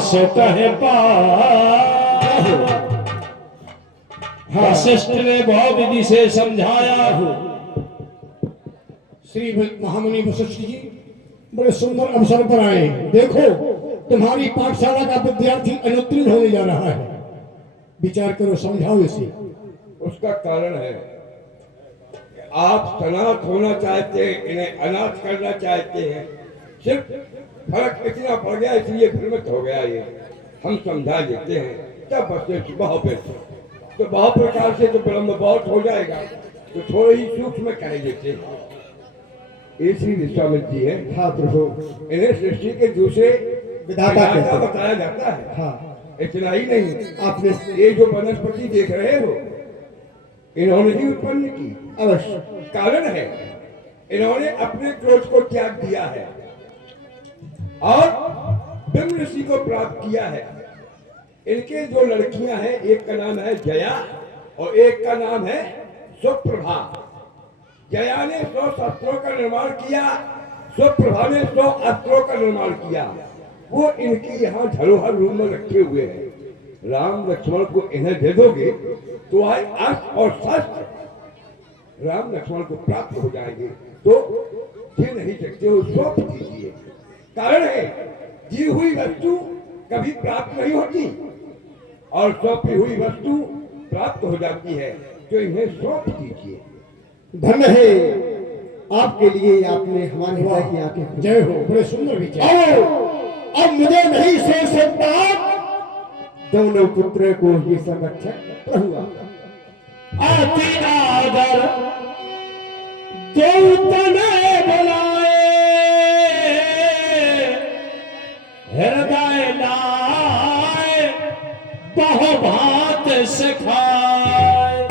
सो कहे वशिष्ठ ने बहुत विधि से समझाया। श्री महामुनि वशिष्ठ जी बड़े सुंदर अवसर पर आए। देखो तुम्हारी पाठशाला का विद्यार्थी अनुत्तीर्ण होने जा रहा है, विचार करो, समझाओ इसे। उसका कारण है कि आप सनात होना चाहते हैं, इन्हें अनाथ करना चाहते हैं। सिर्फ फर्क इतना पड़ गया इसलिए भ्रमित हो गया ये। हम समझा देते हैं तब बस तो बहुत प्रकार से तो विलम्ब बहुत हो जाएगा, तो थोड़ी ही सूक्ष्म कह देते हैं। इसी विश्वामित्र जी है, हाँ प्रभु, इन्हें सृष्टि के दूसरे विधाता बताया जाता है। हाँ, इतना ही नहीं, आपने ये जो वनस्पति देख रहे हो इन्होंने ही उत्पन्न की। अवश्य कारण है इन्होंने अपने क्रोध को त्याग दिया है और ब्रह्म ऋषि को प्राप्त किया है। इनके जो लड़कियां हैं, एक का नाम है जया और एक का नाम है सुप्रभा। जया ने 100 शस्त्रों का निर्माण किया, सुप्रभा ने 100 अस्त्रों का निर्माण किया। वो इनकी यहाँ धरोहर रूम में रखे हुए हैं। राम लक्ष्मण को इन्हें दे दोगे तो आए अस्त्र और शस्त्र राम लक्ष्मण को प्राप्त हो जाएंगे, तो दे नहीं सकते हो, सौंप दीजिए। कारण है दी हुई वस्तु कभी प्राप्त नहीं होती और सौंपी हुई वस्तु प्राप्त हो जाती है, तो इन्हें सौंप दीजिए। धन्य है आपके लिए, आपने हमारे हृदय की आंखें। जय हो, बड़े सुंदर विचार। अब मुझे नहीं सोच सकता, दोनों पुत्र को ही संरक्षक प्रभु अति आदर देवतने बुलाए, हृदय लाए बहु भात सिखाए।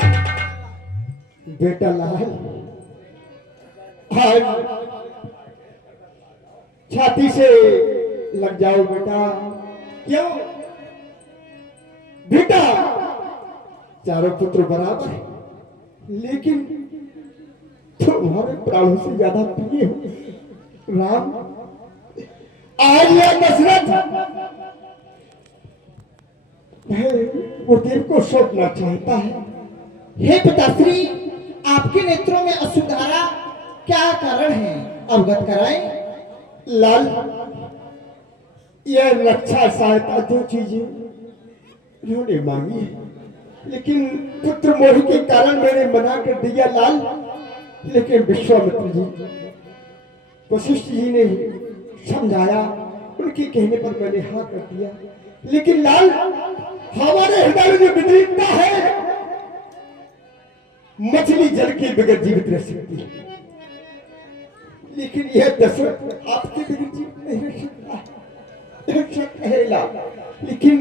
बेटा लाल, आज छाती से लग जाओ बेटा। क्यों बेटा, चारों पुत्र बराबर है, लेकिन तुम्हारे प्राणों से ज्यादा प्रिय हो राम। आज यह दशरथ गुरुदेव को सौंपना चाहता है। हे पिताश्री, आपके नेत्रों में असुधारा क्या कारण है, अवगत कराएं। लाल, यह रक्षा सहायता जो चीजें इन्होंने मांगी है, लेकिन पुत्र मोह के कारण मैंने मना कर दिया लाल। लेकिन विश्वामित्र जी, वशिष्ठ जी ने समझाया, उनके कहने पर मैंने हाँ कर दिया। लेकिन लाल, हमारे हृदय में जो विद्रिकता है, मछली जल के बगैर जीवित रह सकती है, लेकिन यह दशरथ आपके बगैर जीवित नहीं रह सकता है लाल। लेकिन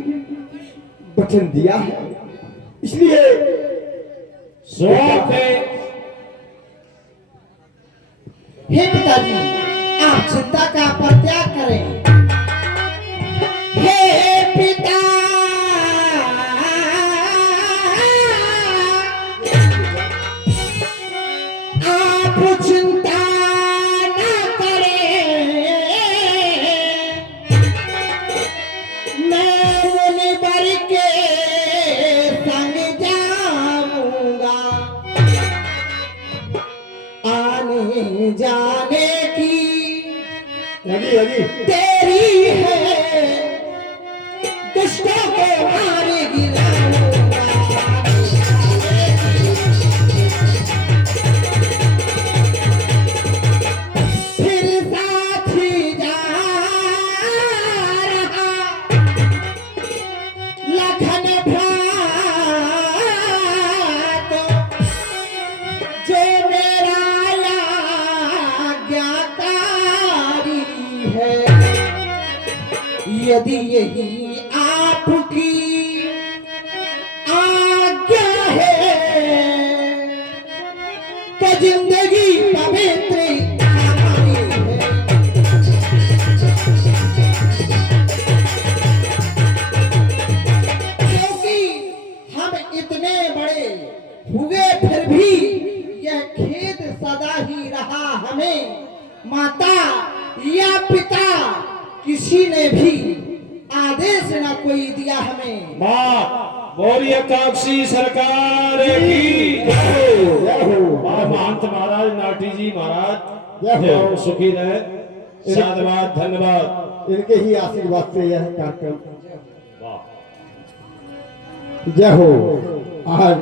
वचन दिया है, इसलिए सौंपे। हे पिताजी, आप चिंता का परित्याग करें। हे पिता, आप चिंता न करें, मैं मुनिवर के संग जाऊंगा। आने जाने की लगी तेरी है, दुष्टों को मारे गिराऊंगा। फिर साथी जा रहा लखन भ्रात, जो मेरा आज्ञाकारी है। यदि यही आपकी आज्ञा है, तो जिंदगी पवित्र हमारी है। क्योंकि हम इतने बड़े हुए फिर भी यह खेद सदा ही रहा हमें। माता या पिता किसी ने भी आदेश से ना कोई दिया हमें। माँ मौर्य काक्षी सरकार की जय हो। माँ महंत महाराज नाटी जी महाराज जय हो। जय हो, सुखी रहे, साधुवाद धन्यवाद। इनके ही आशीर्वाद से यह कार्यक्रम वाह। जय हो। आज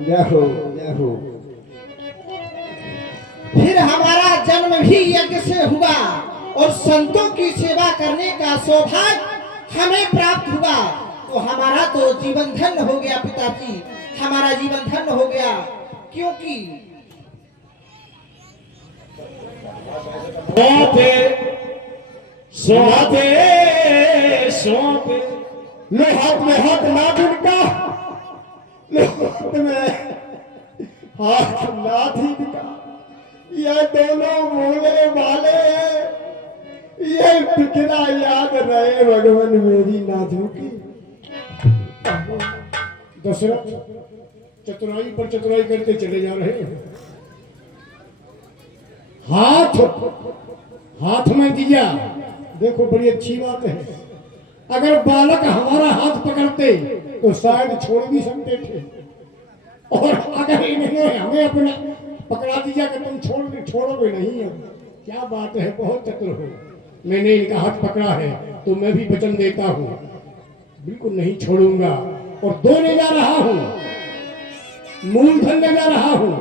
जय हो, जय हो। फिर हमारा जन्म भी यज्ञ से हुआ और संतों की सेवा करने का सौभाग्य हमें प्राप्त हुआ, तो हमारा तो जीवन धन्य हो गया पिताजी, हमारा जीवन धन्य हो गया। क्योंकि सौंपे सौंपे लो हाथ में हाथ नाथ का, लो हाथ में हाथ नाथ का, ये दोनों बोले वाले हैं, ये फिक्रा याद रहे भगवान मेरी नाथों की। दशरथ चतुराई पर चतुराई करते चले जा रहे हैं। हाथ हाथ में दिया, देखो बड़ी अच्छी बात है। अगर बालक हमारा हाथ पकड़ते तो शायद छोड़ भी सकते थे, और अगर इन्होंने हमें अपना पकड़ा दिया कि तुम छोड़ोगे नहीं। अब क्या बात है, बहुत चतुर हो। मैंने इनका हाथ पकड़ा है तो मैं भी वचन देता हूँ, बिल्कुल नहीं छोड़ूंगा, और दो ले जा रहा हूँ, मूलधन ले जा रहा हूँ,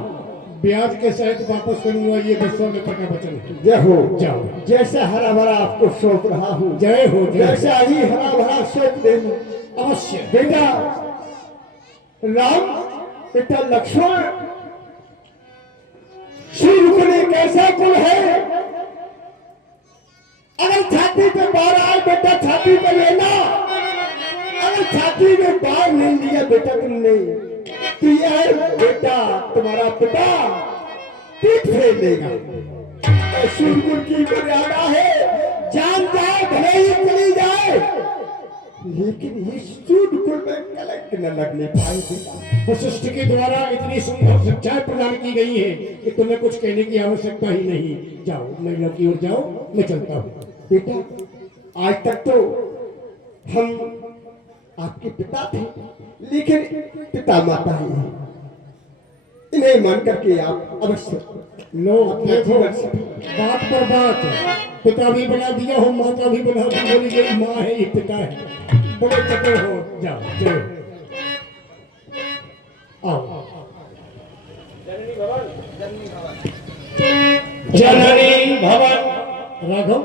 ब्याज के सहित वापस करूंगा। ये विश्वामित्र का वचन है। जय हो। जाओ। जैसा हरा भरा आपको सौंप रहा हूँ, जय हो, जय हो। जैसा ही हरा भरा सौंप देना। अवश्य। बेटा राम, बेटा लक्ष्मण, श्री रुक्मिणी कैसा कुल है? अगर छाती पे बार आए बेटा छाती पे लेना, अगर छाती में बार नहीं लिया बेटा तुमने तो यार बेटा तुम्हारा पिता पीठ फेर लेगा। सूरकुल की मर्यादा है, जान जाए भले ही चली जाए, लेकिन ये सूरकुल में कलंक न लगने पाए बेटा। वशिष्ठ के द्वारा इतनी सुंदर सच्चाई प्रदान की गई है कि तुम्हें कुछ कहने की आवश्यकता ही नहीं। जाओ, महिला की ओर जाओ, मैं चलता हूँ। बेटा आज तक तो हम आपके पिता थे, लेकिन पिता माता ही हैं। इन्हें मान करके आप अवश्य लो देखो, बात पर बात, पिता भी बना दिया हो, माता भी बना दी, बोली गई माँ है ये पिता है। बड़े चतुर हो। जाओ चलो, आओ। जननी भवन। राघव,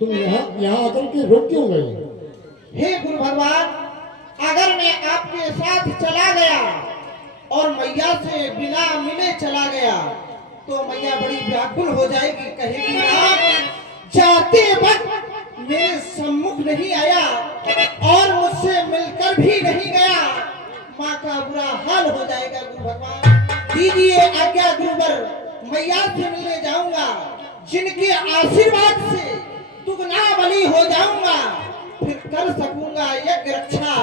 तुम यहाँ आकर के रुक क्यों गए? हे गुरु भगवान, अगर मैं आपके साथ चला गया और मैया से बिना मिले चला गया तो मैया बड़ी व्याकुल हो जाएगी, कहेगी राम जाते वक्त मेरे सम्मुख नहीं आया और मुझसे मिलकर भी नहीं गया, माँ का बुरा हाल हो जाएगा। गुरु भगवान दीजिए आज्ञा गुरुवर, मैया से मिलने जाऊंगा, जिनके आशीर्वाद से दुगना बली हो जाऊंगा, फिर कर सकूंगा यज्ञ रक्षा।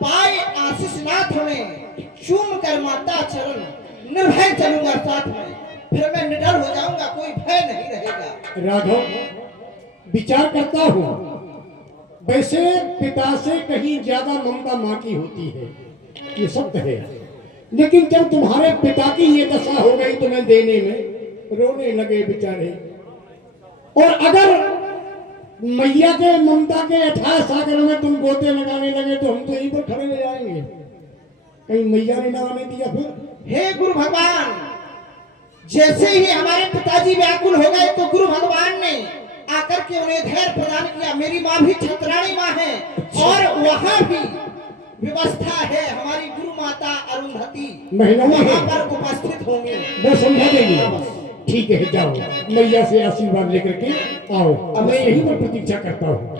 पाए आशीष नाथ में चूम कर माता चरण निर्भय चलूंगा साथ में, फिर मैं निडर हो जाऊंगा, कोई भय नहीं रहेगा। राघव, विचार करता हूँ, वैसे पिता से कहीं ज्यादा ममता माँ की होती है, ये सत्य है। लेकिन जब तुम्हारे पिता की ये दशा हो गई तुम्हें देने में, रोने लगे बेचारे। और अगर मैया के ममता के अथाह सागर में तुम गोते लगाने लगे तो हम तो यहीं पर खड़े रह जाएंगे, कहीं मैया ने ना आने दिया फिर। हे गुरु भगवान, जैसे ही हमारे पिताजी व्याकुल हो गए तो गुरु भगवान ने आकर के उन्हें धैर्य प्रदान किया। मेरी माँ भी छतरानी माँ है और वहाँ भी व्यवस्था है, हमारी गुरु माता अरुंधति वहाँ पर उपस्थित होंगे, वो समझा देंगे। ठीक है, जाओ, मैया से आशीर्वाद लेकर के आओ, अब मैं यहीं पर प्रतीक्षा करता हूँ।